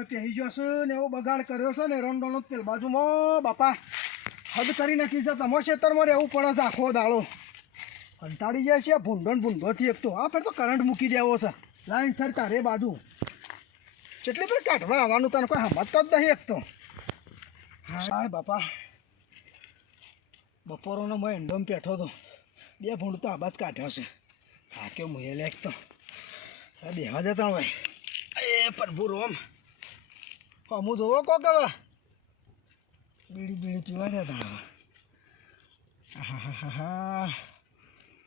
મોય પહેરી ગયો છે ને એવો બગાડ કર્યો છે ને રણડોનો તેલ બાજુમાં બાપા હદ કરી નાખી છે તમારા ખેતરમાં રહેવું પડે છે આખો દાડો કંટાળી જાય છે ભૂંડોથી એક તો આ ફેર તો કરંટ મૂકી દેવો છે લાઈન થર તારે બાજુ કેટલી ફેર કાઢવા આવવાનું તને કોઈ સમજતો જ નહીં એક તો હા બાપા બપોરોનો મેં એંડોમ પેઠો હતો 2 ભૂંડ તો આબાજ કાઢ્યો છે હા કે મુએ લે એક તો બેહવા જતા ભાઈ એ પ્રભુ રોમ હું જોવો કોક હવે બીડી પીવા જતા હા હા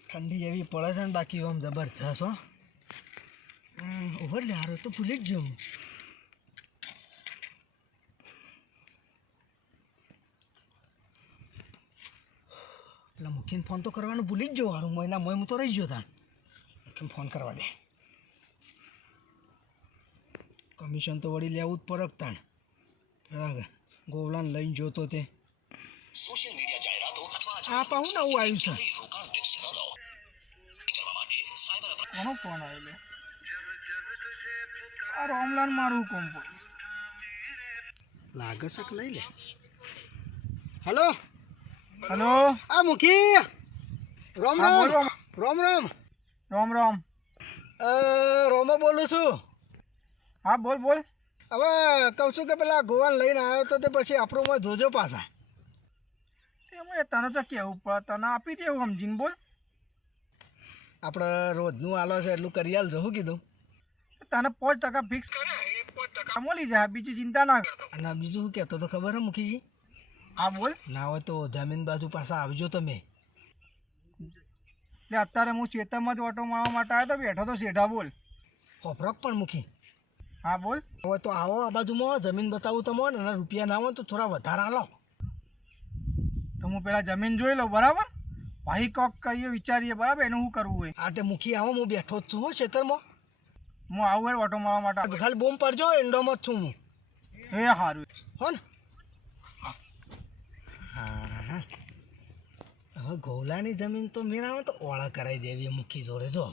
ઠંડી એવી પડે છે ને બાકી આમ જબરજસ્ત હો ઓવર લે હારો તો ભૂલી જ ગયો હું પેલા મુખીને ફોન તો કરવાનું ભૂલી જ ગયો હારું મહિના હું તો રહી ગયો તા મુખીને ફોન કરવા દે કમિશન તો વળી લેવું જ પડે તાણ બરાબર ગોવલાને લઈને જોતો તે સોશિયલ મીડિયા જાહેરાતો અથવા આ પાહું નવું આવ્યું છે રોકાણ ટિપ્સ ન લો કરવા માટે સાયબર કોનો ફોન આવ્યો આ રોમલાન મારું કોમ લાગે છે કે લઈ લે હેલો હેલો આ મુખી રોમ રોમ રોમો બોલું છું હા બોલ હવે કહું છું કે પેલા ગોવાન લઈને આવ્યો તો તે પછી આપણું જોજો પાછા એમાં તને તો કેવું પડે તને આપી દેવું સમજીને બોલ આપણે રોજનું આલો છે એટલું કરી આલજો શું કીધું તને 5% ફિક્સ કરે એ 5% મળી જાય બીજી ચિંતા ના કરતો અને બીજું શું કહેતો તો ખબર હે મુખીજી હા બોલ ના હોય તો જમીન બાજુ પાછા આવજો તમે એટલે અત્યારે હું ખેતરમાં જ ઓટો મારવા માટે આવ્યો તો બેઠો તો શેઠા બોલ ફફરક પણ મુખી હા બોલ હવે તો આવો આ બાજુમાં જમીન બતાવું તમને અને રૂપિયા ના હોય તો થોડા વધારે આલો તો હું પેલા જમીન જોઈ લઉં બરાબર ભાઈ કોક કહીએ વિચારીએ બરાબર એનું શું કરવું હોય હા તે મુખી આવો હું બેઠો જ છું હો ખેતરમાં હું આવું યાર ઓટો મારવા માટે ખાલી બોમ્બ પડજો એન્ડોમાં જ છું હું એ સારું હો ને હા હવે ગોલાની જમીન તો મેળામાં તો ઓળા કરાવી દેવી મુખી જોડે જો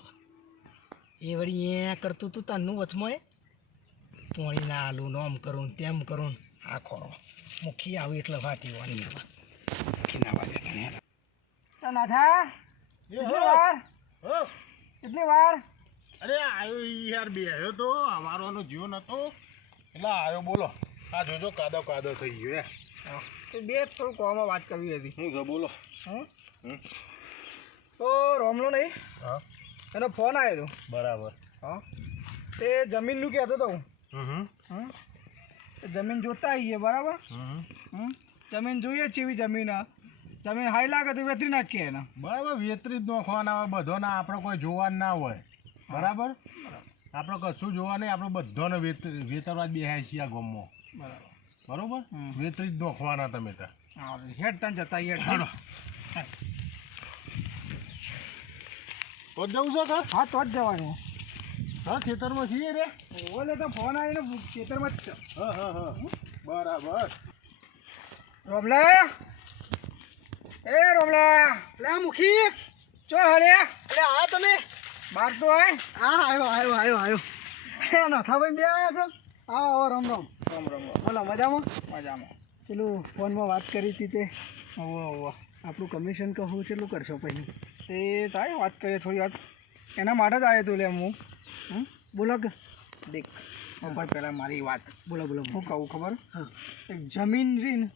એ વળી એ કરતું તું તારનું વચમાં પોણી ના આલું આમ કરું તેમ કરું આ ખોરો મુખી આવું એટલે વાતી વાની મુખી ના વાગે નાથા કેટલી વાર અરે આવ્યો યાર બે આવ્યો તો અમારોનો જીવ નતો એટલે આવ્યો બોલો આ જોજો કાદો થઈ ગયો તો બે થોડું કોમાં વાત કરવી હતી હું જો બોલો તો રોમલો નહીં હા એનો ફોન આવ્યો હતો બરાબર હા તે જમીનનું કહેતો હતો હું જમીન જોતા આવીએ બરાબર જમીન જોઈએ જેવી જમીન હાઈ લાગે તો વેતરી નાખીએ એના બરાબર વેતરી જ નોખવાના હોય બધો ના આપણે કોઈ જોવાનું ના હોય બરાબર આપણે કશું જોવા નહીં આપણે બધાને વેતરવા જ બેહાય છીએ આ ગામમાં બરાબર વેતરી જ નોખવાના તમે ત્યાં હેડ તને જતા હેડ તો જ જવું છે કે હા તો જ જવાનું હા ખેતરમાં છીએ રે ઓલે તો ફોન આવીને ખેતરમાં જ છે હા બરાબર રોમલા એ રોમલા લે મુખી ચો હળે એટલે આ તમે બાર તો આય હા આવ્યો એ નથા ભાઈ બે આવ્યા છો હા રામ બોલો મજામાં પેલું ફોનમાં વાત કરી હતી તે આપણું કમિશન કહું કેટલું કરશો પછી તે થાય વાત કરીએ થોડી વાત એના માટે જ આવ્યો તું લે હું બોલો કે દેખ પણ પહેલાં મારી વાત બોલો હું કહું ખબર હા એક જમીન રહી ને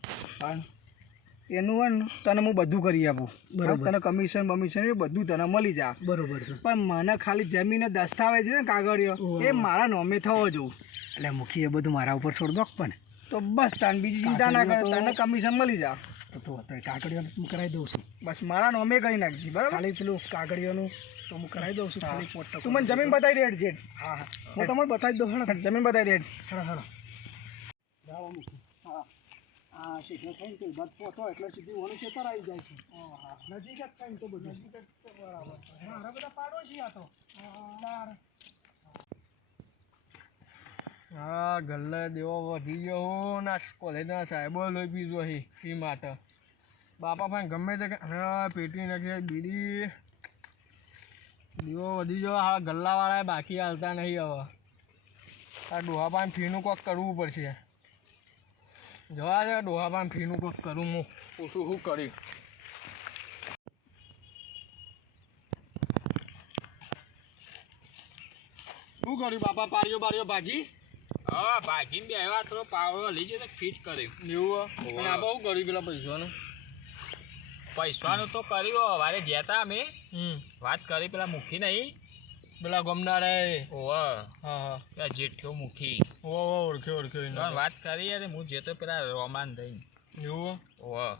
એનું હોય ને તને હું બધું કરી આપું બરાબર તને કમિશન એ બધું તને મળી જાય બરાબર છે પણ મને ખાલી જમીન દસ્તાવેજ ને કાગળિયો એ મારા નોમે થવો જોઉં એટલે મુખી એ બધું મારા ઉપર છોડ દો પણ તો બસ તને બીજી ચિંતા ના કરે તને કમિશન મળી જાય તો અત્યારે કાગળિયાનું હું કરાવી દઉં છું બસ મારા નોમે કરી નાખજી બરાબર ખાલી પેલું કાગળિયાનું તો હું કરાવી દઉં છું ખાલી તું મને જમીન બતાવી દે જેડ હા હું તમને બતાવી દઉં હેડો જમીન બતાવી દે હેડો જાઓ મુખી હા શીખનો થઈને તો બધ પહોંચો એટલે સુધી ઓનું ખેતર આવી જાય છે નજીક જ થઈને તો બધું નજીક જ બરાબર મારા બધા પાડોશી આ તો હા ગલ્લે દેવો વધી ગયો હું ના કોલેજના સાહેબો લોહી પીજો એ માટે બાપા ભાઈ ગમે તે હા પેટી નાખી બીડી દીવો વધી ગયો હા ગલ્લાવાળા બાકી હાલતા નહીં હવે આ ડોહાબાન ફીનું કોક કરવું પડશે. જવા દે ડોહાબાન ફીનું કોક કરું હું પૂછું શું કરી. શું કર્યું બાપા? પારીઓ બારીઓ ભાગી? હા ભાગીને બે આવ્યા થોડો પાવડો લઈ જતો ફિટ કર્યું. એવું અને આ બહુ કર્યું પેલા પૈસાનું. પૈસાનું તો કર્યું વારે જેતા અમે વાત કરી પેલા મુખી નહીં પેલા ગમનારા ઓવા હા હા પેલા જેઠ્યો મુખી ઓળખ્યો વાત કરી યાર હું જેતો પેલા રોમાન થઈને એવું ઓવા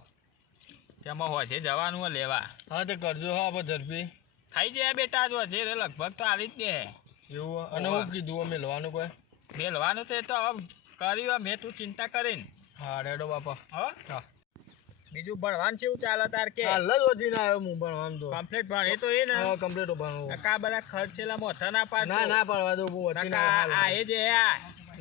તેમાં હોજે જવાનું હોય લેવા. હા તે કરજો હા આપણે ઝડપી થઈ જાય બેટા જો હજે લગભગ તો આવી જ દે. એવું અને હું કીધું મેળવાનું કોઈ મેલવાનું તો એ તો કર્યું મેં તું ચિંતા કરીને. હા રેડો બાપા. હા બીજું ભણવાનું કેવું ચાલે તાર કે? હાલ જ ઓજીને આવ્યો હું ભણવાનું તો કમ્પ્લીટ ભણે તો એ ને હા કમ્પ્લીટ ભણવું. કા બધા ખર્ચેલા મોથા ના પાડ. ના પાડવા દો હું ઓજીને આ એ જે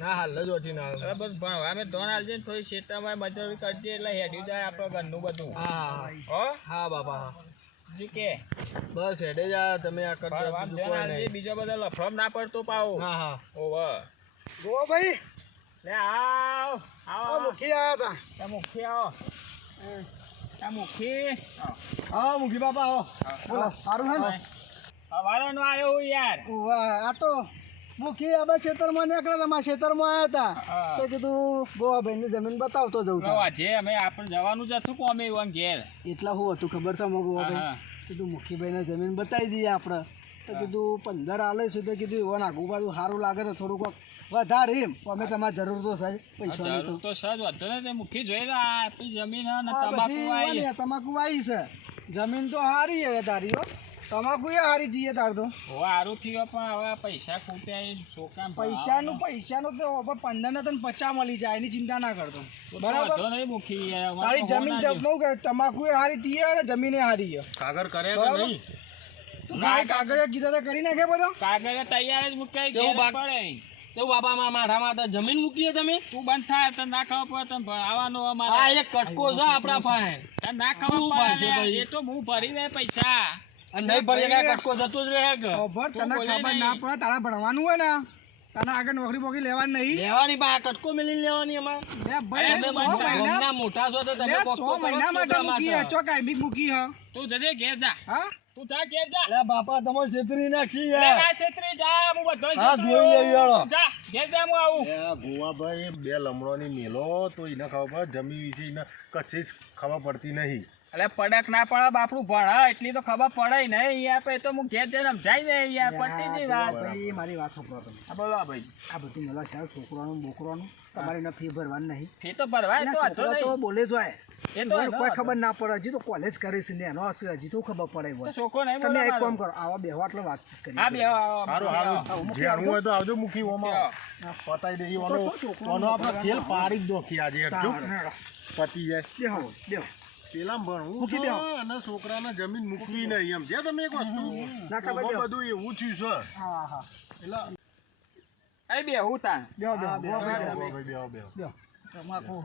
ના હાલ જ ઓજીને આવ્યો. બસ ભણવા અમે ધોન આલજે ને થોડી ખેતરમાં મજૂરી કરજે એટલે હેડ્યું જાય આપણો ઘરનું બધું. હા હો હા બાપા હા બીજું કે બસ હેડે જા તમે આ કરજો ભણવા બીજું ધ્યાન કોઈ આલજે, નહીં. બીજો બધો લફડમ ના પડતો પાવો. હા હા ઓવે ગો ભાઈ લે આવ આવ મુખી આવ્યા તા મુખી આવો તા મુખી હા મુખી બાપા આવો બોલો સારું હે ને? હવારો નો આવ્યો હું યાર. આ તો મુખી આ ખેતરમાં નીકળ્યા હતા મારા ખેતરમાં આવ્યા હતા હા. તો કીધું ગોવાભાઈની જમીન બતાવતો જવું તા. જે અમે આપણે જવાનું જ હતું કોમે એવું ઘેર. એટલા શું હતું ખબર છે અમારું હા, ગોવાભાઈ? હા. કીધું મુખીભાઈને જમીન બતાવી દઈએ આપણે તો કીધું 15 આલે છે તો કીધું એવા આગુ બાજુ સારું લાગે તો થોડુંક વધારે એમ અમે તમારે જરૂર તો થાય પૈસાની જરૂર તો. તો સજ વધતો ને તે મુખી જોઈ લે આ આપણી જમીન હે ને આ તમાકુ બધી આવી. હોય ને, તમાકુ આવી છે જમીન તો સારી છે તારી હો. તમાકુ એ સારી દઈએ તાર તો. હવે સારું થયું પણ હવે પૈસા ખૂટ્યા એ છોકરા પૈસાનું તો હવે 15 ને તને 50 મળી જાય એની ચિંતા ના કરતો બરાબર. વધો નહીં મુખી યાર. તારી જમીન જપનું કે તમાકુ એ સારી દઈએ અને જમીન એ સારી છે. કાગળ કરે બરાબર. તું કાંઈ કાગળિયા કીધા તો કરી નાખે બધો. કાગળ તૈયાર જ મુકાઈ કેવું ઘેર બાગ? પડે. તો બાબા માઠા માટે જમીન મૂકીએ તમે. તું બંધ થાય તો ના ખબર પડે તને ભણાવવાનો આ અમારે. એક કટકો છે આપણા પાસે તને ના ખબર તું પડે ભણશે લે. ભાઈ. એ તો હું ભરી દે પૈસા. અને નહીં ભરીએ કાંઈ કટકો જતો જ રહે કે તું તને બોલે ખબર નહીં. ના પડે તારા ભણવાનું હોય ને તને આગળ નોકરી બોકરી લેવાની નહીં લેવાની બા કટકો મેલી લેવાની અમારે અરે તમે સો મહિના મોટા છો તો તમે 100 મહિના માટે મૂકી હે ચો કાંઈ બી મૂકી હે તું જજે ઘેર જા. હા તું જા ઘેર જા. લે બાપા તમે છેતરી નાખી લે ના છેતરી જા હું બધો હા, જોઈ લેવી હેડો. જા ઘેર જા હું આવું. ગોવાભાઈ બે લમડોની મેલો તો એને ખબર જમી વિશે એને કચ્છી જ ખબર પડતી નહીં. અલે પડક ના પડે બાપડું ભણ એટલી તો ખબર પડે નહીં યાર પછી તો હું ઘેર જઈને સમજાઈ દે યાર પટી ની વાત. ભાઈ મારી વાત સાંભળો તમે હા બોલો ભાઈ. આ બધું મેલા સાહેબ છોકરાનું બોકરાનું તમારે એને ફી ભરવાની નહીં ફી તો ભરવાય તો હતો છોકરો તો નહીં. બોલે જ હોય એ તો કોઈ ખબર ના પડે હજી તો કોલેજ કરે છે ને એનો હશે હજી તો ખબર પડે તો હોય. છોકરો નહીં તમે એક બોલવાનો. કામ કરો આવા બેહવા એટલે વાતચીત કરી હા બે સારું સારું જેણું હોય તો આવજો મૂકી ઓમાં પતાઈ દઈએ ઓનો ઓનો આપણે ખેલ પાડી જ દોખી આજે હેઠું પતી જાય. બેહો બેહો પેલા ભણવું મૂકી છે દેવો. અને છોકરાને જમીન મૂકવી નહીં એમ છે તમે એક વસ્તુ ના ખબર આમાં દેવો. બધું એવું થયું છે હા હા એટલે એ બે હું તા બેહો બેહો બેહો ભાઈ બેહો બેહો બેહો તમાકુ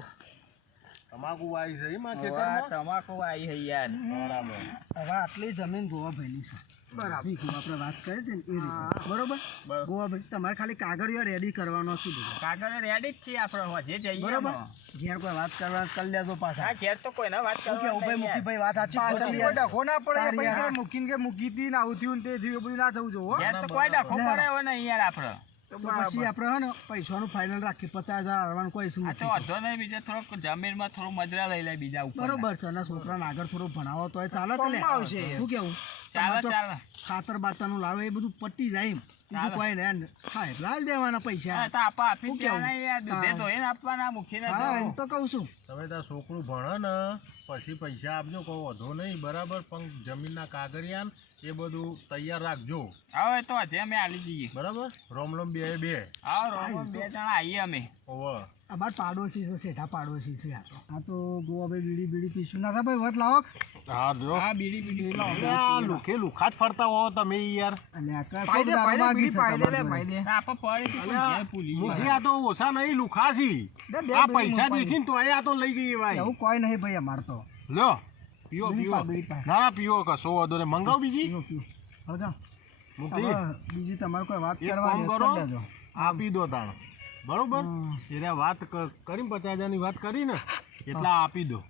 તમાકુ વાવી છે એમાં વાહ, ખેતરમાં તમાકુ આવી હે યાર. બરાબર. હવે આટલી જમીન ગોવાભાઈની છે બરાબર આપણે વાત કરી હતી ને એ રીતે બરોબર બરાબર. ગોવાભાઈ તમારે ખાલી કાગળિયો રેડી કરવાનો છે બધો કાગળ રેડી જ છીએ આપણે હોજે જઈએ બરોબર એમાં. ઘેર કોઈ વાત કરવા કરી લેજો પાછા હા ઘેર તો કોઈને વાત ઓકે કરવાની ભાઈ નહીં મુખી યાર. ભાઈ વાત સાચી પાછળથી ખોટી કોઈ ડખો ના પડે તારી પછી યાર. કે મૂકીને કે મૂકી હતી ને આવું થયું ને તે થયું એ બધું ના થવું જોવો ઘેર તો કોઈ ડખો પડે એવો નહીં યાર આપણે. તો પછી આપણે હે ને પૈસાનું ફાઇનલ રાખીએ 50,000 હારવાનું કોઈ શું આ તો નથી વધો નહીં બીજો થોડોક જમીનમાં થોડું મજરા લઈ લે બીજા ઉપર. બરોબર છે અને છોકરાને આગળ થોડું ભણાવો તો ચાલે તો લે શું કેવું ચાલે તમારે તો ચાલે. ખાતર બાતરનું લાવે એ બધું પટી જાય એમ બીજું કોઈ ને હા લાલ દેવાના પૈસા હા, તો આપા આપી શું જ દેવાના કેવું? યાર. દૂધે હા. ધોઈને આપવાના મૂકીને હા જવું. એમ તો કહું છું તમે ત્યાં છોકરું ભણે ને પછી પૈસા આપજો કહો વધો નહીં બરાબર પણ જમીનના કાગળિયા ને એ બધું તૈયાર રાખજો હવે તો હજે અમે આલી જઈએ. બરાબર રોમલોમ બે આવો રોમો બે જણા આવીએ અમે. ઓવર અમાર પાડોશી છે શેઠા પાડોશી છે આ તો ગોવાભાઈ બીડી પીશું ના ભાઈ વટ લાવો હા જો હા બીડી બીડી લાવો. આ લુખે લુખા જ ફરતા હો તમે યાર અને આ પાડે બીડી પાડે લે ભાઈ દે આપા પડી હતી પણ ઘેર ભૂલી ગયા. મુખી આ તો ઓછા નહીં લુખા છી બે આ બીડી પૈસા મુકાઈ. દેખીને તો આ તો લઈ ગઈ ભાઈ એવું કોઈ નહીં ભાઈ અમાર તો લો પીઓ બીડી પીઓ પા, બીડી પા. ના ના પીઓ કશો વાંધો નહીં મંગાવ બીજી પીવો પીવો હળગાવ મુખી હવે બીજી તમારે કોઈ વાત એક કરવાની કામ હોય તો કરો કરી લેજો આપી દો તાણ બરોબર એટલે વાત કરીને 50,000 ની વાત કરી ને એટલા આપી દો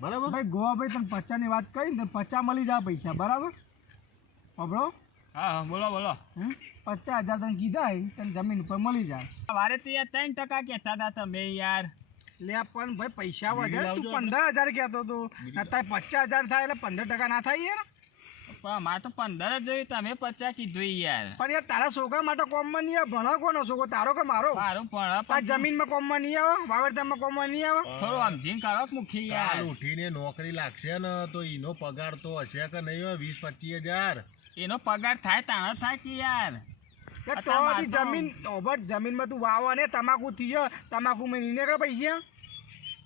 બરાબર ભાઈ ગોવાભાઈ તમે 50 ની વાત કરી ને 50 મળી જાય પૈસા બરાબર બબડો હા હા બોલો બોલો 50,000 તમે કીધા તને જમીન ઉપર મળી જાય વારે તો યાર 3% કહેતા હતા તમે યાર લે પણ ભાઈ પૈસા બીજું વધે તું લાવજો 15,000 કહેતો તો અત્યારે 50,000 થાય એટલે 15% ના થાય યાર પણ મારે તો 15 જ જોયું તમે 50 કીધું યાર પણ યાર તારા છોકરા માટે કોમમાં નહીં આવે ભણો કોનો છોકરો તારો કે મારો મારું પણ તાર જમીનમાં કોમમાં નહીં આવે વાવેતરમાં કોમમાં નહીં આવે થોડું સમજીને કરો કે મુખી યાર કાલ ઉઠીને નોકરી લાગશે ને તો એનો પગાર તો હશે કે નહીં હોય 20-25,000 એનો પગાર થાય તાણ થાય કે યાર કે તો બધી જમીન ઓવર જમીનમાં તું વાવો ને તમાકુ થયો તમાકુ માં નીકળે પૈસા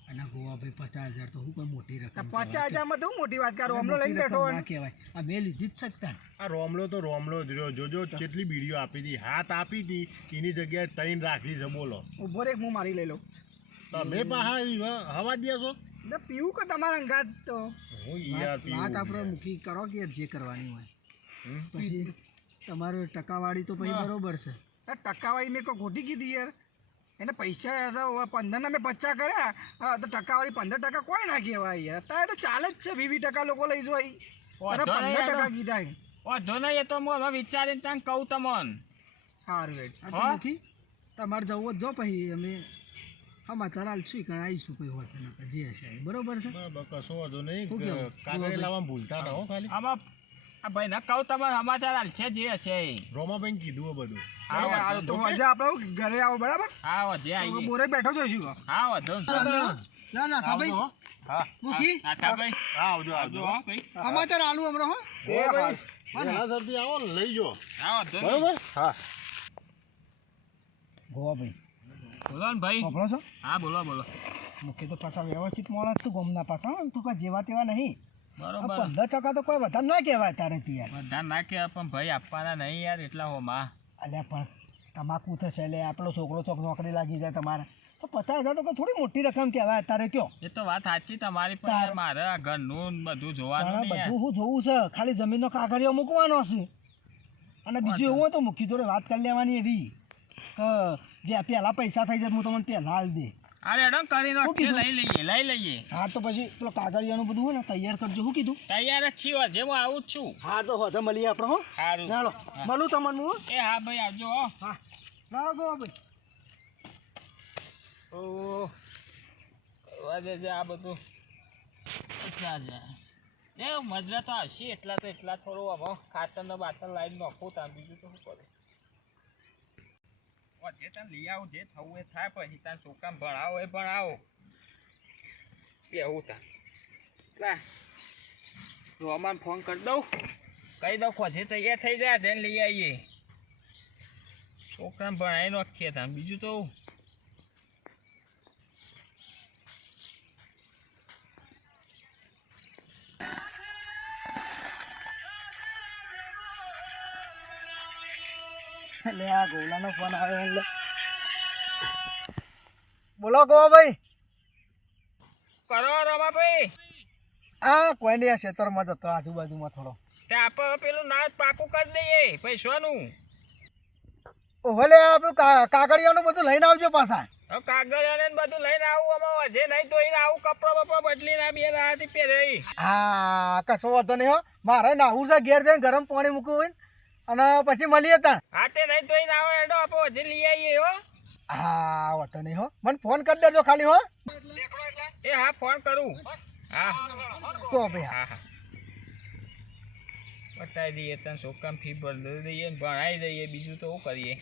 અને ગોવાભાઈ 50,000 તો હું કોઈ મોટી રકમ 50,000 માં તો હું મોટી વાત કરું હમણાં લઈને બેઠો ના કહેવાય આ મેં લીધી જ શકતા આ રોમલો તો રોમલો જ રહ્યો જોજો કેટલી બીડીઓ આપી હતી હાથ આપી હતી એની જગ્યાએ 3 રાખી છે બોલો ઉભો રે હું મારી લઈ લઉં તમે પાહા હવા દેશો એટલે પીવું કે તમારા અંગાત તો હું યાર વાત આપણે મૂકી કરો કે જે કરવાની હોય પછી તમારે ટકાવાળી તો પછી બરોબર છે ટકાવાળી મેં કોઈ ખોટી કીધી યાર એને પૈસા 15 ના મેં 50 કર્યા હા તો ટકાવાળી 15% કોઈ ના કહેવાય યાર તારે તો ચાલે જ છે 20% લોકો લઈ જોઈ વાંધો નહીં 15% કીધા વાંધો નહીં એ તો હું હવે વિચારીને તને કહું તમને સારું રેડ આ તો મૂકી તમારે જવું જ જો પછી અમે સમાચાર આલશું કારણ આવીશું કોઈ હોત ના જે હશે એ બરોબર છે બરાબર કશો વાંધો નહીં શું કહેવું? કાગળ લાવવા ભૂલતા ના હો ખાલી આમાં આ ભાઈ ને કહું તમારે સમાચાર હાલશે જે હશે એ. રોમાબેન કીધું હો બધું હા વાંધો તો નહીં. આજે આપણે ઘરે આવો બરાબર હા વાંધો આવીએ. બોરે બેઠો જોઈશું હા વાંધો નહીં. ના ના થા ભાઈ આવજો હો. હા મૂકી હા થા ભાઈ હા આવજો આવજો હો ભાઈ. સમાચાર આલું હમણાં હો એ ભાઈ વહેલા સરથી આવો ને લઈ જો હા વાંધો નહીં. બરોબર હા ગોવાભાઈ બોલો ને ભાઈ. ખબરો છો હા બોલો બોલો. મૂકી તો પાછા વ્યવસ્થિત માણસ છું ગમના પાછા હો તું કોઈ જેવા તેવા નહીં બરોબર 15% તો કોઈ વધારે ના કહેવાય તારે યાર બધા ના કહેવાય પણ ભાઈ આપવાના નહીં યાર એટલા હો માં. અલ્યા પણ તમાકુ થશે એટલે આપણો છોકરો ચોક નોકરી લાગી જાય તમારે તો 50,000 તો કોઈ થોડી મોટી રકમ કહેવાય તારે કયો એ તો વાત સાચી તમારી પણ યાર મારે આ ઘરનું ને બધું જોવાનું તારે નહીં યાર. બધું હું જોવું છે ખાલી જમીનનો કાગળિયો મૂકવાનો છે અને બીજું એવું હોય તો મૂકી જોડે વાત કરી લેવાની એવી કે જે પહેલા પૈસા થઈ જાય હું તમને પહેલા હાલ દે અરે એડમ કરીને શું કીધું? લઈ લઈએ. હા તો પછી પેલો કાગળિયાનું બધું હોય ને તૈયાર કરજો શું કીધું તૈયાર જ છીએ જે હું આવું જ છું. હા તો હોતે મળીએ આપણે હો સારું. ચાલો મળું તમને હું હો. એ હા ભાઈ આવજો હો. હા ચાલો ગો ભાઈ ઓહ વાજે છે આ બધું. અચ્છા એ મજરા તો આવશે એટલા થોડું હવે ખાતર ને બાતર લાવીને નાખું ત્યાં બીજું તો શું કરે. જે તને લઈ આવું જે થવું એ થાય પછી તાર છોકરાને ભણાવો એ ભણાવો બેહું તાર લા રોમાન ફોન કરી દઉં કહી દઉં ખોજે તૈયાર થઈ જાય જઈને લઈ આવીએ છોકરાને ભણાવી નાખીએ તાર બીજું તો એટલે આ ગોલાનો ફોન આવ્યો એટલે બોલો ગો ભાઈ કરો રમાભાઈ. આ કોઈ નહીં આ ખેતરમાં જતો આજુબાજુમાં થોડો તે આપણે પેલું નાચ પાકું કરી દઈએ પૈસાનું. ઓહલે આપણું કાગળિયાનું બધું લઈને આવજો પાછા હવે કાગળ અને બધું લઈને આવું આમાં જે નહીં તો એને આવું કપડો બપડો બદલીને આ બે રાહથી પહેરે. હા કશો વાંધો નહીં હો મારે નાવું છે ઘેર જઈને ગરમ પાણી મૂકવું હોય ને અને પછી મળીએ ત્યાં હા તે નહીં તો એને આવો એડો આપણે હજી લઈ આવીએ હો. હા વાંધો નહીં હો મને ફોન કરી દેજો ખાલી હો એ હા ફોન કરું. હા તો ભાઈ હા હા હા બતાવી દઈએ તને છોકરાને ફી ભરી દઈએ ને ભણાવી દઈએ બીજું તો શું કરીએ.